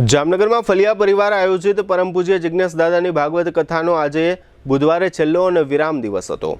જામનગર में फलिया परिवार आयोजित परम पूज्य जिग्नेश दादानी भागवत कथानो आज बुधवारे छेल्लो अने विराम दिवस हतो।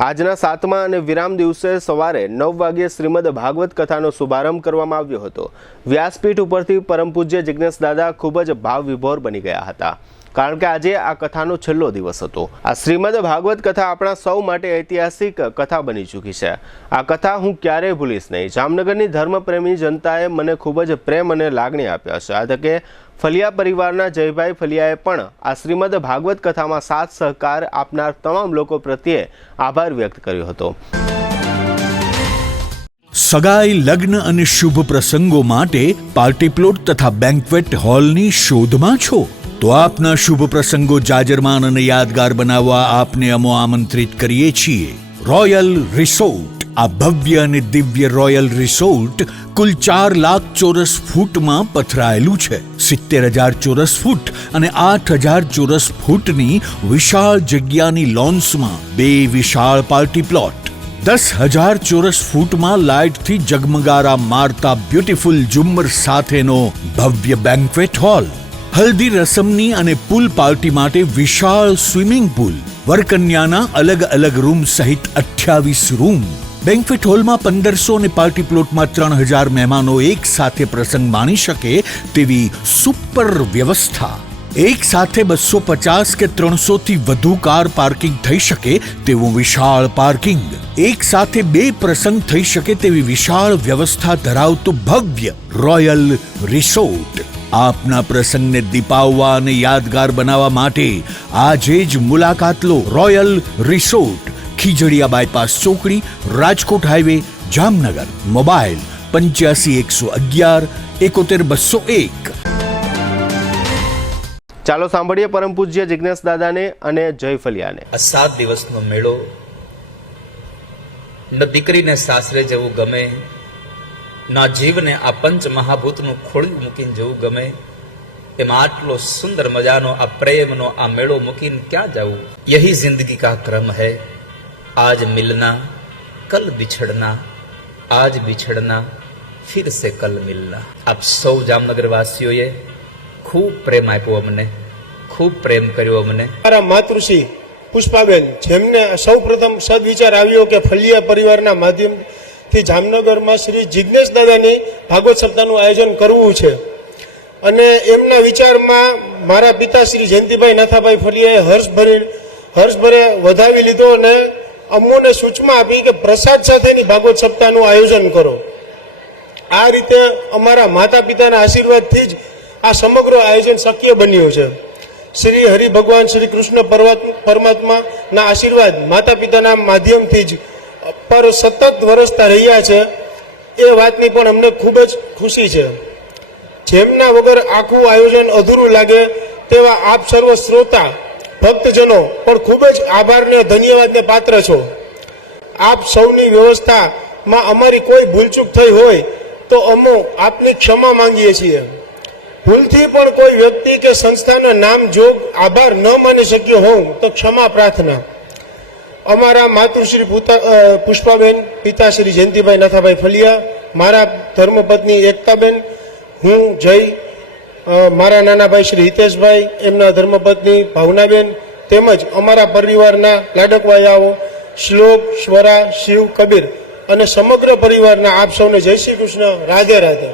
आजना 7मा अने विराम दिवसे सवारे 9 वाग्ये श्रीमद भागवत कथानो शुभारंभ करवामां आव्यो हतो। व्यासपीठ उपरथी परम पूज्य जिग्नेश दादा खूब ज भावविभोर बनी गया हता, कारण के आज आ कथानो छेल्लो दिवस हतो। आ श्रीमद भागवत कथा आपणा सौ माटे ऐतिहासिक कथा बनी चूकी छे। आ कथा हूँ क्यारेय भूलीश नहीं। जामनगरनी धर्मप्रेमी जनताए मने खूब ज प्रेम अने लागणी आप्या छे। आ तके फलिया परिवारना जयभाई फलियाए पण आ श्रीमद भागवत कथामां साथ सहकार आपनार तमाम लोको प्रत्ये आभार व्यक्त कर्यो हतो। सगाई, लग्न अने शुभ प्रसंगों माटे पार्टी प्लॉट तथा बेंक्वेट हॉलनी शोधमां छो तो आपना शुभ प्रसंगो जाजरमान अने यादगार बनाववा आपने अमो आमंत्रित करीए छीए। रॉयल रिसोर्ट आ भव्य अने दिव्य रॉयल रिसोर्ट कुल 4 लाख चौरस फूट में पथरायेलू छे। 70,000 चौरस फूट अने 8,000 चौरस फूटनी विशाल जग्यानी लॉन्स में 2 विशाल पार्टी प्लॉट, 10,000 चौरस फूट में लाइट थी जगमगारा मारता ब्यूटीफुल झुम्मर साथेनो भव्य बेंक्वेट हॉल, हल्दी रसमनी अने पूल पार्टी माटे विशाल स्विमिंग पूल, वरकन्याना अलग अलग रूम सहित 28 रूम, बेंक्वेट हॉल में 1500 ने पार्टी प्लॉट में 3000 मेहमानों एक साथे प्रसंग माणी शके तेवी सुपर व्यवस्था। एक साथे 250 के 300 थी वधु कार पार्किंग थई शके तेवुं विशाल पार्किंग, एक साथे 2 प्रसंग थई शके तेवी विशाल व्यवस्था धरावतो भव्य रॉयल रिसोर्ट। आपना प्रसंग ने दीपाववा अने यादगार बनावा माटे आजे ज मुलाकात लो। रॉयल रिसोर्ट, खीजड़िया बायपास चौकड़ी, राजकोट हाईवे, जामनगर। मोबाइल 85 111 71 201। चालो सांभळीए परम पूज्य जिग्नेश दादा ने अने जय फलिया ने। 7 दिवसनो मेळो न दीकरीने सासरे जवुं गमे, ना जीवने आ पंच महाभूतનું ખોળિયું મૂકીને જવું ગમે। એમાં આટલો સુંદર મજાનો આ પ્રેમનો આ મેળો મૂકીને ક્યાં જવું? यही जिंदगी का क्रम है। आज मिलना, कल बिछड़ना, आज बिछड़ना, फिर से कल मिलना। आप सौ जामनगर वासीओए खूब प्रेम आप्यो अमने, खूब प्रेम कर्यो अमने। मारा मातृश्री पुष्पाबेन जेमने सौप्रथम सद्विचार आव्यो के फलिया परिवारना माध्यमथी जामनगरमां श्री जिग्नेश दादानी भागवत सप्ताहनुं आयोजन करवुं छे अने एमना विचारमां मारा पिता श्री जयंतीभाई नाथाभाई फलियाए हर्षभरे વધાવી લીધો અને અમોને સૂચના આપી કે પ્રસાદ સાથેની ભાગવત સપ્તાહનું આયોજન કરો। આ રીતે અમારા માતા પિતાના આશીર્વાદથી જ આ સમગ્ર આયોજન શક્ય બન્યું છે। શ્રી હરિ ભગવાન શ્રી કૃષ્ણ પરમાત્માના આશીર્વાદ માતા પિતાના માધ્યમથી જ પર સતત વરસતા રહ્યા છે। એ વાતની પણ અમને ખૂબ જ ખુશી છે। જેમના વગર આખું આયોજન અધૂરું લાગે તેવા આપ સર્વ શ્રોતા ભક્તજનો પણ ખૂબ જ આભારને ધન્યવાદને પાત્ર છો। આપ સૌની વ્યવસ્થામાં અમારી કોઈ ભૂલચૂક થઈ હોય તો અમો આપની ક્ષમા માંગીએ છીએ। ભૂલથી પણ કોઈ વ્યક્તિ કે સંસ્થાના નામ જોગ આભાર ન માની શક્યો હોઉં તો ક્ષમા પ્રાર્થના। અમારા માતૃશ્રી પુષ્પાબેન, પિતા શ્રી જયંતીભાઈ નાથાભાઈ ફલિયા, મારા ધર્મપત્ની એકતાબેન, હું જય, मारा नाना भाई श्री हितेशभाई, एमना धर्मपत्नी भावनाबेन तेमज अमारा परिवारना लाडकवायाओ श्लोक, स्वरा, शिव, कबीर अने समग्र परिवारना आप सौने जय श्री कृष्ण, राधे राधे।